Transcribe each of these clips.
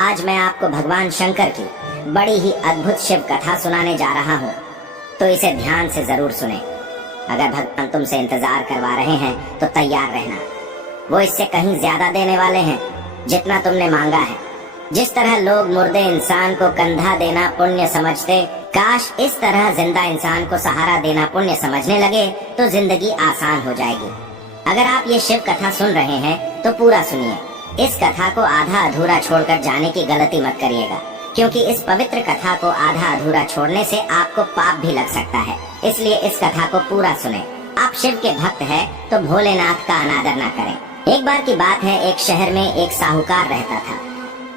आज मैं आपको भगवान शंकर की बड़ी ही अद्भुत शिव कथा सुनाने जा रहा हूँ, तो इसे ध्यान से जरूर सुने। अगर भगवान तुमसे इंतजार करवा रहे हैं तो तैयार रहना। वो इससे कहीं ज्यादा देने वाले हैं जितना तुमने मांगा है। जिस तरह लोग मुर्दे इंसान को कंधा देना पुण्य समझते, काश इस तरह जिंदा इंसान को सहारा देना पुण्य समझने लगे तो जिंदगी आसान हो जाएगी। अगर आप ये शिव कथा सुन रहे हैं तो पूरा सुनिए। इस कथा को आधा अधूरा छोड़कर जाने की गलती मत करिएगा, क्योंकि इस पवित्र कथा को आधा अधूरा छोड़ने से आपको पाप भी लग सकता है। इसलिए इस कथा को पूरा सुने। आप शिव के भक्त हैं तो भोलेनाथ का अनादर ना करें। एक बार की बात है, एक शहर में एक साहूकार रहता था।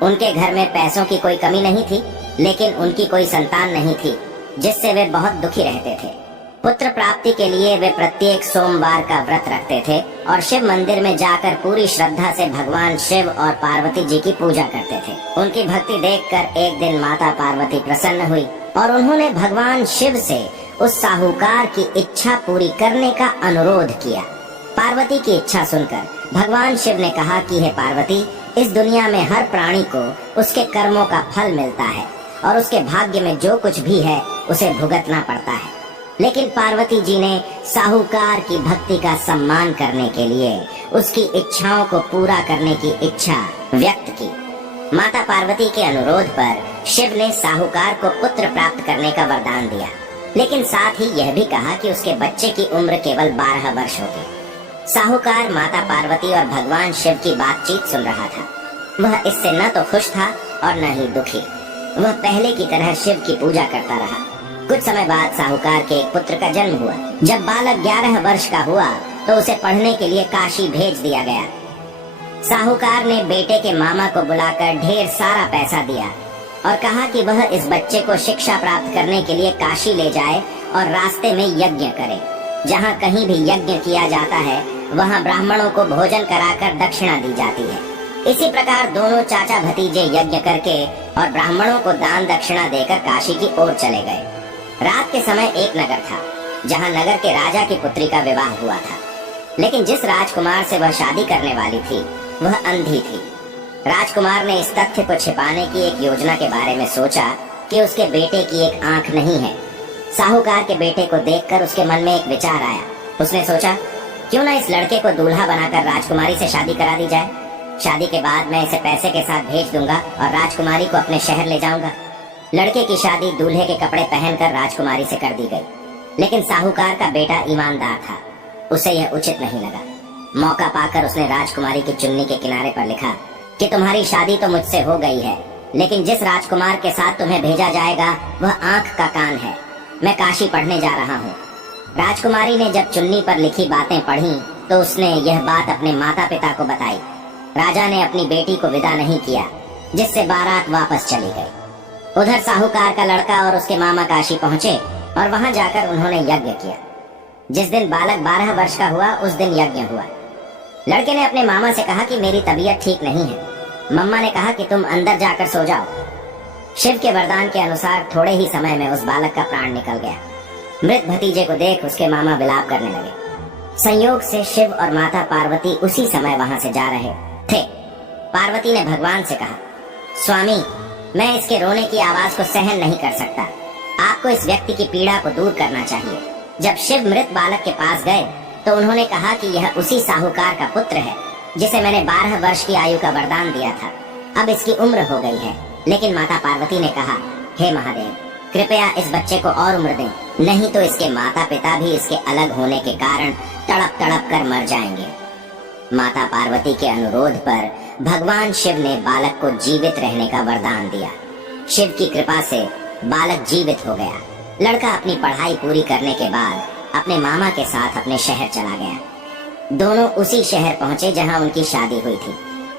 उनके घर में पैसों की कोई कमी नहीं थी, लेकिन उनकी कोई संतान नहीं थी, जिससे वे बहुत दुखी रहते थे। पुत्र प्राप्ति के लिए वे प्रत्येक सोमवार का व्रत रखते थे और शिव मंदिर में जाकर पूरी श्रद्धा से भगवान शिव और पार्वती जी की पूजा करते थे। उनकी भक्ति देखकर एक दिन माता पार्वती प्रसन्न हुई और उन्होंने भगवान शिव से उस साहूकार की इच्छा पूरी करने का अनुरोध किया। पार्वती की इच्छा सुनकर भगवान शिव ने कहा कि हे पार्वती, इस दुनिया में हर प्राणी को उसके कर्मों का फल मिलता है और उसके भाग्य में जो कुछ भी है उसे भुगतना पड़ता है। लेकिन पार्वती जी ने साहूकार की भक्ति का सम्मान करने के लिए उसकी इच्छाओं को पूरा करने की इच्छा व्यक्त की। माता पार्वती के अनुरोध पर शिव ने साहूकार को पुत्र प्राप्त करने का वरदान दिया, लेकिन साथ ही यह भी कहा कि उसके बच्चे की उम्र केवल 12 वर्ष होगी। साहूकार माता पार्वती और भगवान शिव की बातचीत सुन रहा था। वह इससे न तो खुश था और न ही दुखी। वह पहले की तरह शिव की पूजा करता रहा। कुछ समय बाद साहूकार के एक पुत्र का जन्म हुआ। जब बालक 11 वर्ष का हुआ तो उसे पढ़ने के लिए काशी भेज दिया गया। साहूकार ने बेटे के मामा को बुलाकर ढेर सारा पैसा दिया और कहा कि वह इस बच्चे को शिक्षा प्राप्त करने के लिए काशी ले जाए और रास्ते में यज्ञ करे। जहाँ कहीं भी यज्ञ किया जाता है वहाँ ब्राह्मणों को भोजन कराकर दक्षिणा दी जाती है। इसी प्रकार दोनों चाचा भतीजे यज्ञ करके और ब्राह्मणों को दान दक्षिणा देकर काशी की ओर चले गए। रात के समय एक नगर था जहाँ नगर के राजा की पुत्री का विवाह हुआ था, लेकिन जिस राजकुमार से वह शादी करने वाली थी वह अंधी थी। राजकुमार ने इस तथ्य को छिपाने की एक योजना के बारे में सोचा कि उसके बेटे की एक आंख नहीं है। साहूकार के बेटे को देखकर उसके मन में एक विचार आया। उसने सोचा, क्यों ना इस लड़के को दूल्हा बनाकर राजकुमारी से शादी करा दी जाए। शादी के बाद मैं इसे पैसे के साथ भेज दूंगा और राजकुमारी को अपने शहर ले जाऊंगा। लड़के की शादी दूल्हे के कपड़े पहनकर राजकुमारी से कर दी गई, लेकिन साहूकार का बेटा ईमानदार था। उसे यह उचित नहीं लगा। मौका पाकर उसने राजकुमारी की चुन्नी के किनारे पर लिखा कि तुम्हारी शादी तो मुझसे हो गई है, लेकिन जिस राजकुमार के साथ तुम्हें भेजा जाएगा वह आंख का कान है। मैं काशी पढ़ने जा रहा हूँ। राजकुमारी ने जब चुन्नी पर लिखी बातें पढ़ी तो उसने यह बात अपने माता पिता को बताई। राजा ने अपनी बेटी को विदा नहीं किया, जिससे बारात वापस चली गई। उधर साहूकार का लड़का और उसके मामा काशी पहुँचे और वहाँ जाकर उन्होंने यज्ञ किया। जिस दिन बालक 12 वर्ष का हुआ उस दिन यज्ञ हुआ। लड़के ने अपने मामा से कहा कि मेरी तबीयत ठीक नहीं है। मम्मा ने कहा कि तुम अंदर जाकर सो जाओ। शिव के वरदान के अनुसार थोड़े ही समय में उस बालक का प्राण निकल गया। मृत भतीजे को देख उसके मामा विलाप करने लगे। संयोग से शिव और माता पार्वती उसी समय वहाँ से जा रहे थे। पार्वती ने भगवान से कहा, स्वामी, मैं इसके रोने की आवाज को सहन नहीं कर सकता। आपको इस व्यक्ति की पीड़ा को दूर करना चाहिए। जब शिव मृत बालक के पास गए तो उन्होंने कहा कि यह उसी साहूकार का पुत्र है जिसे मैंने 12 वर्ष की आयु का वरदान दिया था। अब इसकी उम्र हो गई है। लेकिन माता पार्वती ने कहा, हे महादेव, कृपया इस बच्चे को और उम्र दें, नहीं तो इसके माता पिता भी इसके अलग होने के कारण तड़प तड़प कर मर जाएंगे। माता पार्वती के अनुरोध पर भगवान शिव ने बालक को जीवित रहने का वरदान दिया। शिव की कृपा से बालक जीवित हो गया। लड़का अपनी पढ़ाई पूरी करने के बाद अपने मामा के साथ अपने शहर चला गया। दोनों उसी शहर पहुँचे जहाँ उनकी शादी हुई थी।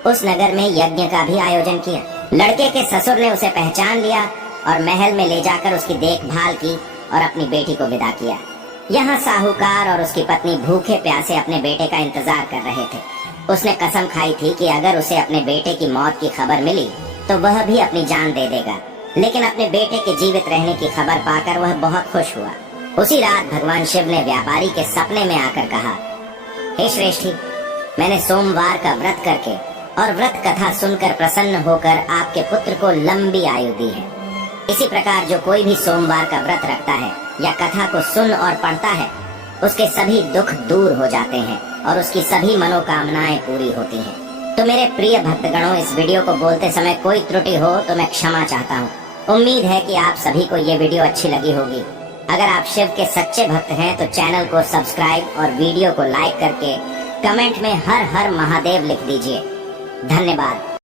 उस नगर में यज्ञ का भी आयोजन किया। लड़के के ससुर ने उसे पहचान लिया और महल में ले जाकर उसकी देखभाल की और अपनी बेटी को विदा किया। यहाँ साहूकार और उसकी पत्नी भूखे प्यासे अपने बेटे का इंतजार कर रहे थे। उसने कसम खाई थी कि अगर उसे अपने बेटे की मौत की खबर मिली तो वह भी अपनी जान दे देगा, लेकिन अपने बेटे के जीवित रहने की खबर पाकर वह बहुत खुश हुआ। उसी रात भगवान शिव ने व्यापारी के सपने में आकर कहा, हे श्रेष्ठी, मैंने सोमवार का व्रत करके और व्रत कथा सुनकर प्रसन्न होकर आपके पुत्र को लंबी आयु दी है। इसी प्रकार जो कोई भी सोमवार का व्रत रखता है या कथा को सुन और पढ़ता है, उसके सभी दुख दूर हो जाते हैं और उसकी सभी मनोकामनाएं पूरी होती हैं। तो मेरे प्रिय भक्तगणों, इस वीडियो को बोलते समय कोई त्रुटि हो तो मैं क्षमा चाहता हूँ। उम्मीद है कि आप सभी को ये वीडियो अच्छी लगी होगी। अगर आप शिव के सच्चे भक्त हैं तो चैनल को सब्सक्राइब और वीडियो को लाइक करके कमेंट में हर हर महादेव लिख दीजिए। धन्यवाद।